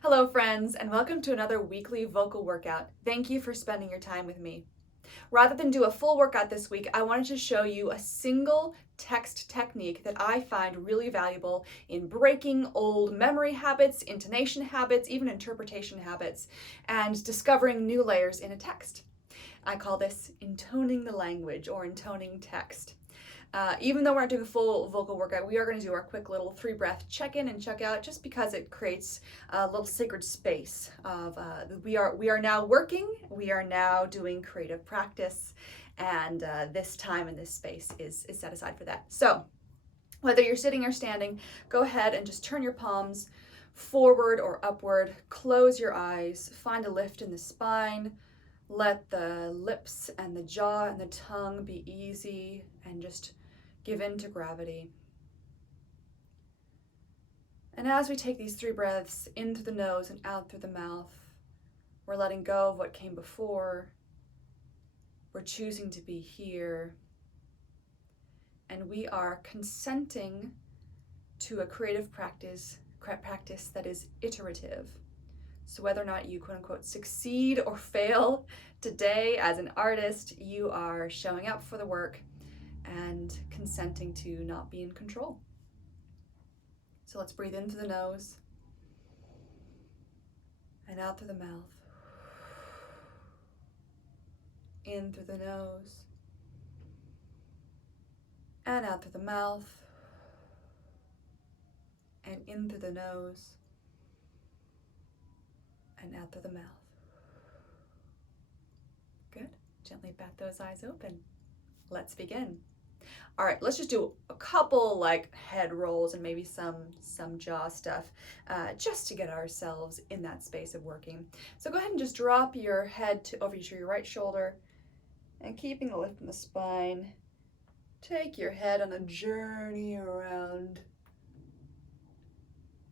Hello, friends, and welcome to another weekly vocal workout. Thank you for spending your time with me. Rather than do a full workout this week, I wanted to show you a single text technique that I find really valuable in breaking old memory habits, intonation habits, even interpretation habits, and discovering new layers in a text. I call this intoning the language or intoning text. Even though we're not doing a full vocal workout, we are going to do our quick little 3-breath check-in and check-out, just because it creates a little sacred space of we are now working, we are now doing creative practice, and this time and this space is set aside for that. So whether you're sitting or standing, go ahead and just turn your palms forward or upward, close your eyes, find a lift in the spine. Let the lips and the jaw and the tongue be easy and just give in to gravity. And as we take these 3 breaths in through the nose and out through the mouth, we're letting go of what came before. We're choosing to be here. And we are consenting to a creative practice that is iterative. So whether or not you quote unquote succeed or fail today as an artist, you are showing up for the work and consenting to not be in control. So let's breathe in through the nose and out through the mouth. In through the nose and out through the mouth, and in through the nose and out through the mouth. Good. Gently bat those eyes open. Let's begin. All right, let's just do a couple like head rolls and maybe some jaw stuff just to get ourselves in that space of working. So go ahead and just drop your head over to your right shoulder, and keeping the lift in the spine, take your head on a journey around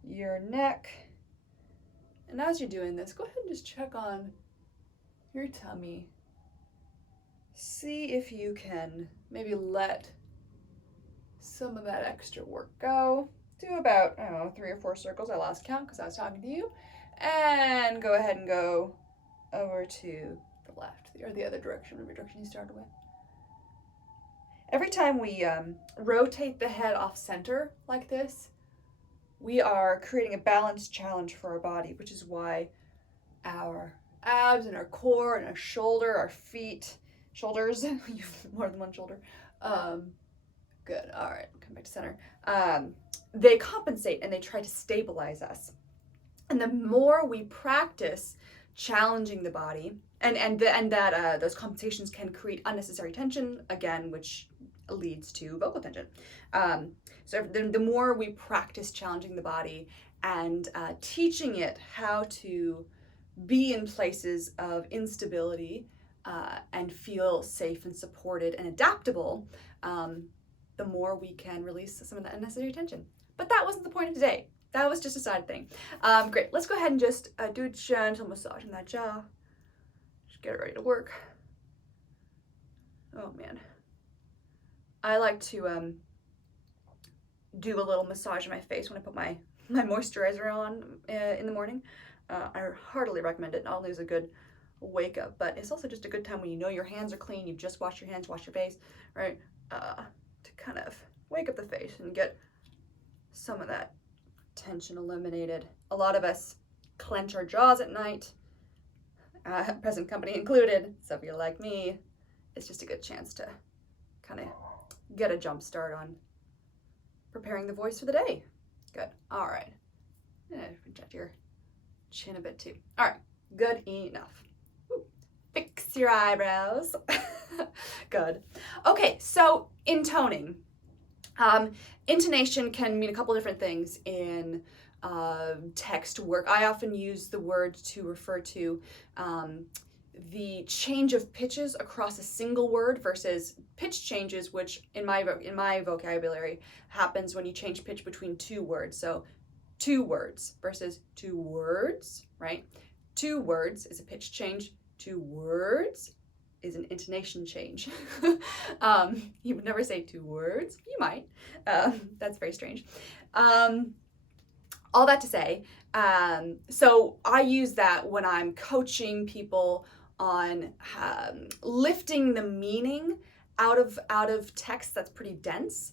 your neck. And as you're doing this, go ahead and just check on your tummy. See if you can maybe let some of that extra work go. Do about, 3 or 4 circles. I lost count because I was talking to you. And go ahead and go over to the left, or the other direction, whatever direction you started with. Every time we rotate the head off center like this, we are creating a balance challenge for our body, which is why our abs and our core and our shoulder, our feet, shoulders, you've more than one shoulder. Good, all right, come back to center. They compensate and they try to stabilize us. And the more we practice challenging the body, and that those compensations can create unnecessary tension, again, which leads to vocal tension. So the more we practice challenging the body and teaching it how to be in places of instability and feel safe and supported and adaptable, the more we can release some of that unnecessary tension. But that wasn't the point of today. That was just a side thing. Great, let's go ahead and just do a gentle massage in that jaw. Just get it ready to work. Oh man. I like to do a little massage in my face when I put my moisturizer on in the morning. I heartily recommend it. Not only is it a good wake up, but it's also just a good time when you know your hands are clean, you've just washed your hands, washed your face, right? To kind of wake up the face and get some of that tension eliminated. A lot of us clench our jaws at night, present company included. So if you're like me, it's just a good chance to kind of get a jump start on preparing the voice for the day. Good. All right. Project your chin a bit too. All right. Good enough. Woo. Fix your eyebrows. Good. Okay, so intoning. Intonation can mean a couple different things in text work. I often use the word to refer to the change of pitches across a single word versus pitch changes, which in my vocabulary happens when you change pitch between 2 words. So 2 words versus 2 words, right? 2 words is a pitch change. 2 words is an intonation change. You would never say 2 words. You might. That's very strange. all that to say, so I use that when I'm coaching people on lifting the meaning out of text that's pretty dense.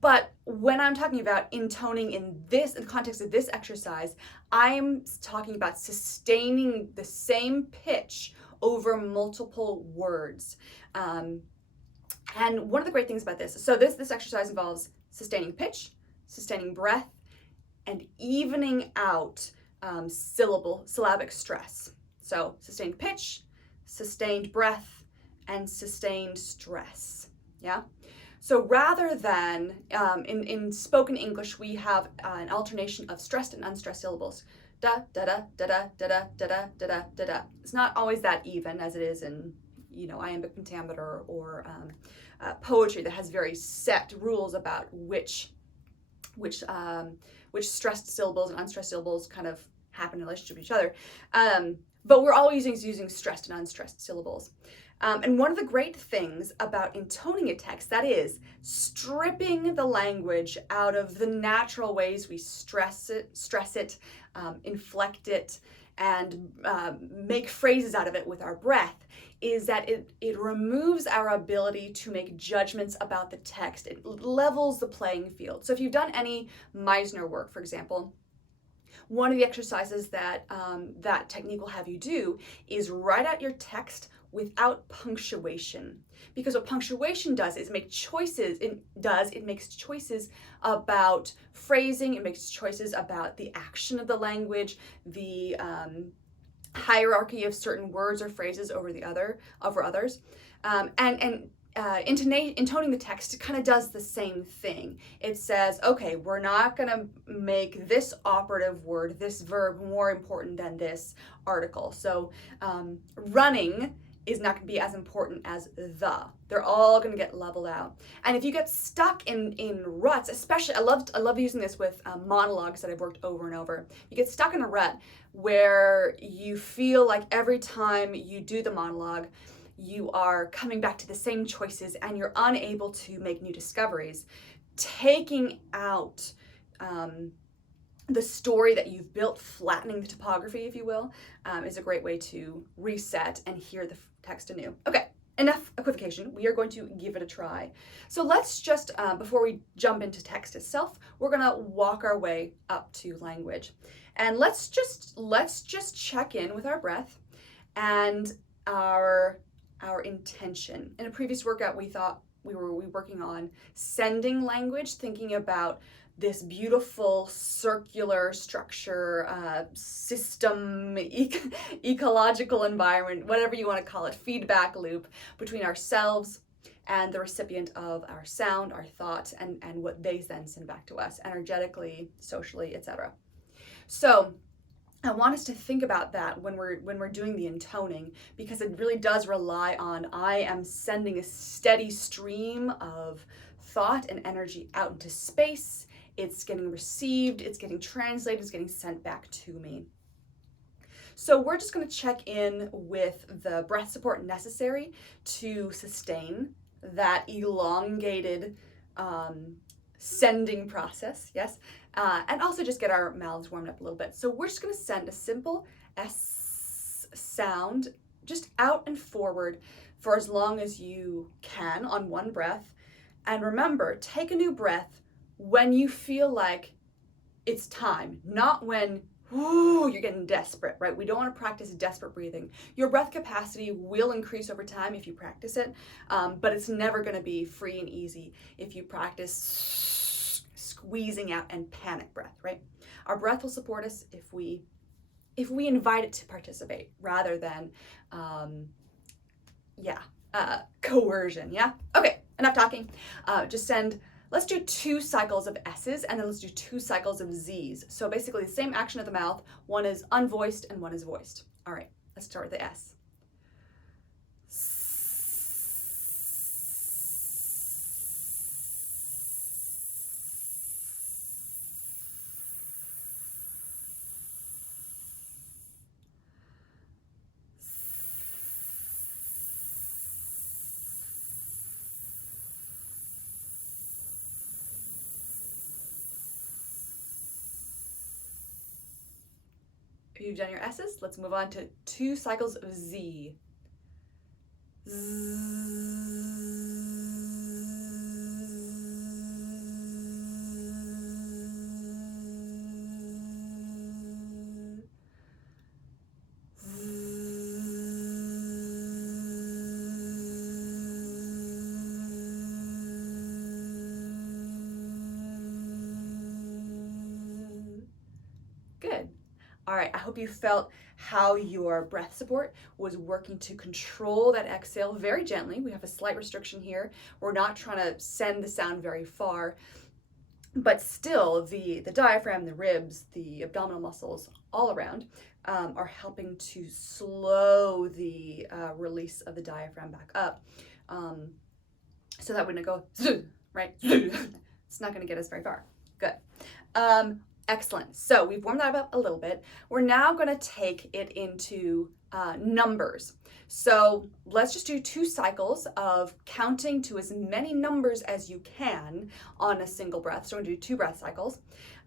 But when I'm talking about intoning in the context of this exercise, I'm talking about sustaining the same pitch over multiple words. And one of the great things about this, so this exercise involves sustaining pitch, sustaining breath, and evening out syllabic stress. So sustained pitch, sustained breath, and sustained stress. Yeah. So rather than in spoken English, we have an alternation of stressed and unstressed syllables. Da da da da da da da da da da da da. It's not always that even as it is in iambic pentameter or poetry that has very set rules about which stressed syllables and unstressed syllables kind of happen in relationship to each other. But we're always using stressed and unstressed syllables. And one of the great things about intoning a text, that is stripping the language out of the natural ways we stress it, inflect it, and make phrases out of it with our breath, is that it removes our ability to make judgments about the text. It levels the playing field. So if you've done any Meisner work, for example, one of the exercises that that technique will have you do is write out your text without punctuation. Because what punctuation does is make choices. It makes choices about phrasing. It makes choices about the action of the language, the hierarchy of certain words or phrases over others. Intoning the text kind of does the same thing. It says, okay, we're not going to make this operative word, this verb, more important than this article. So running is not going to be as important as the. They're all going to get leveled out. And if you get stuck in ruts, especially, I love using this with monologues that I've worked over and over. You get stuck in a rut where you feel like every time you do the monologue, you are coming back to the same choices and you're unable to make new discoveries. Taking out the story that you've built, flattening the topography, if you will, is a great way to reset and hear the text anew. Okay, enough equivocation. We are going to give it a try. So let's just, before we jump into text itself, we're gonna walk our way up to language. And let's just check in with our breath and our intention. In a previous workout, we thought we were working on sending language, thinking about this beautiful circular structure, system, ecological environment, whatever you want to call it, feedback loop between ourselves and the recipient of our sound, our thought, and what they then send back to us, energetically, socially, etc. So I want us to think about that when we're doing the intoning, because it really does rely on I am sending a steady stream of thought and energy out into space. It's getting received, it's getting translated, it's getting sent back to me. So we're just going to check in with the breath support necessary to sustain that elongated sending process, yes, and also just get our mouths warmed up a little bit. So we're just going to send a simple S sound just out and forward for as long as you can on one breath. And remember, take a new breath when you feel like it's time, not when you're getting desperate, right? We don't want to practice desperate breathing. Your breath capacity will increase over time if you practice it, but it's never going to be free and easy if you practice squeezing out and panic breath, right? Our breath will support us if we invite it to participate rather than, coercion, yeah? Okay, enough talking. Let's do 2 cycles of S's and then let's do 2 cycles of Z's. So basically the same action of the mouth, one is unvoiced and one is voiced. All right, let's start with the S. If you've done your S's, let's move on to 2 cycles of Z. Good. All right, I hope you felt how your breath support was working to control that exhale very gently. We have a slight restriction here. We're not trying to send the sound very far, but still the diaphragm, the ribs, the abdominal muscles all around are helping to slow the release of the diaphragm back up. So that when it goes, right, it's not going to get us very far. Good. Excellent. So we've warmed that up a little bit. We're now going to take it into numbers. So let's just do 2 cycles of counting to as many numbers as you can on a single breath. So we're going to do 2 breath cycles.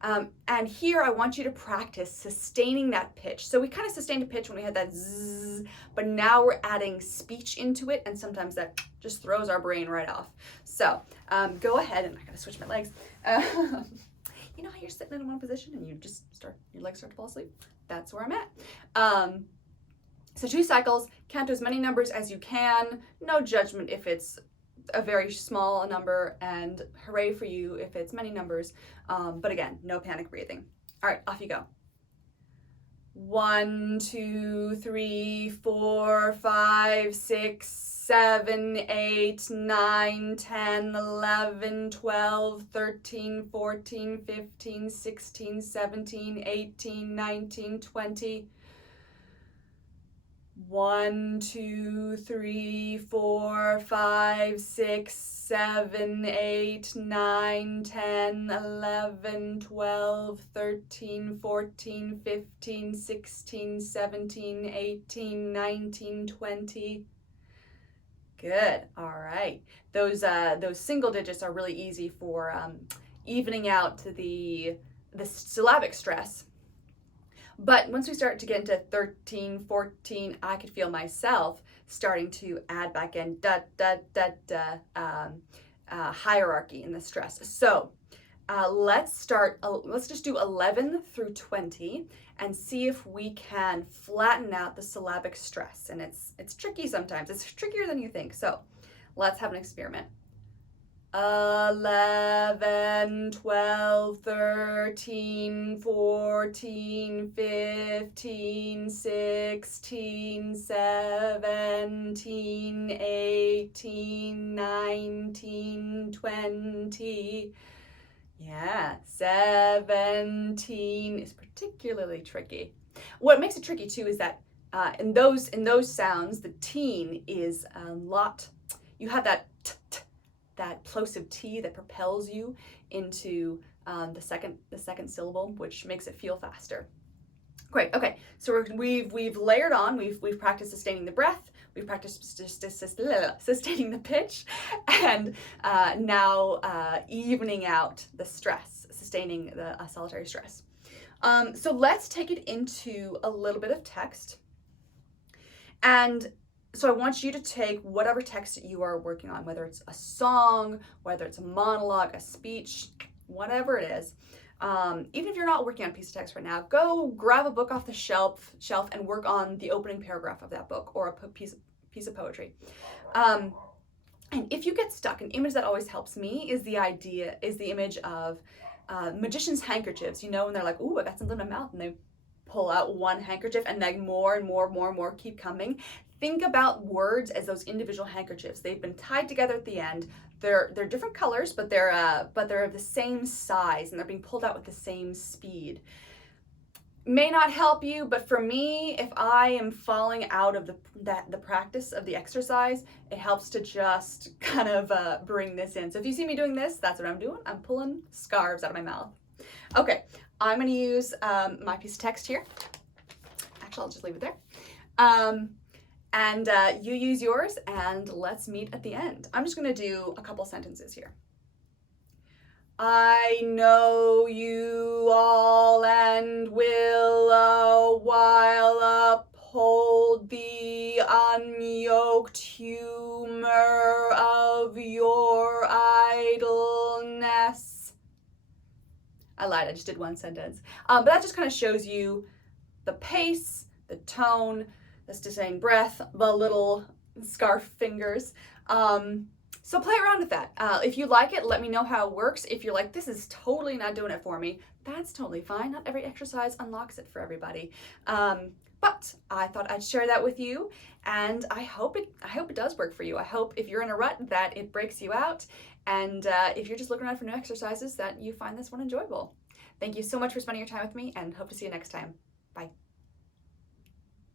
And here I want you to practice sustaining that pitch. So we kind of sustained a pitch when we had that zzz, but now we're adding speech into it, and sometimes that just throws our brain right off. So go ahead, and I gotta switch my legs. You know how you're sitting in one position and you just your legs start to fall asleep? That's where I'm at. So 2 cycles, count to as many numbers as you can. No judgment if it's a very small number, and hooray for you if it's many numbers. But again, no panic breathing. All right, off you go. 1, 2, 3, 4, 5, 6, 7, 8, 9, 10, 11, 12, 13, 14, 15, 16, 17, 18, 19, 20. 1, 2, 3, 4, 5, 6, 7, 8, 9, 10, 11, 12, 13, 14, 15, 16, 17, 18, 19, 20. Good. All right. Those single digits are really easy for evening out to the syllabic stress. But once we start to get into 13, 14, I could feel myself starting to add back in hierarchy in the stress. So let's just do 11 through 20 and see if we can flatten out the syllabic stress. And it's tricky sometimes. It's trickier than you think. So let's have an experiment. 11, 12, 13, 14, 15, 16, 17, 18, 19, 20. Yeah, 17 is particularly tricky. What makes it tricky too is that in those sounds, the teen is a lot. You have that that plosive T that propels you into the second syllable, which makes it feel faster. Great. Okay, so we've layered on. We've practiced sustaining the breath. We've practiced sustaining the pitch, and now evening out the stress, sustaining the solitary stress. So let's take it into a little bit of text. And so I want you to take whatever text you are working on, whether it's a song, whether it's a monologue, a speech, whatever it is. Even if you're not working on a piece of text right now, go grab a book off the shelf and work on the opening paragraph of that book or a piece of poetry. And if you get stuck, an image that always helps me is the image of magicians' handkerchiefs. You know, when they're like, "Ooh, I got something in my mouth," and they pull out one handkerchief and then more and more keep coming. Think about words as those individual handkerchiefs. They've been tied together at the end. They're different colors, but they're the same size, and they're being pulled out with the same speed. May not help you, but for me, if I am falling out of the practice of the exercise, it helps to just kind of bring this in. So if you see me doing this, that's what I'm doing. I'm pulling scarves out of my mouth. Okay, I'm going to use my piece of text here. Actually, I'll just leave it there. And you use yours, and let's meet at the end. I'm just going to do a couple sentences here. I know you all and will I lied, I just did one sentence. But that just kind of shows you the pace, the tone, the sustained breath, the little scarf fingers. So play around with that. If you like it, let me know how it works. If you're like, this is totally not doing it for me, that's totally fine. Not every exercise unlocks it for everybody. But I thought I'd share that with you, and I hope it does work for you. I hope if you're in a rut that it breaks you out, and if you're just looking around for new exercises that you find this one enjoyable. Thank you so much for spending your time with me, and hope to see you next time. Bye.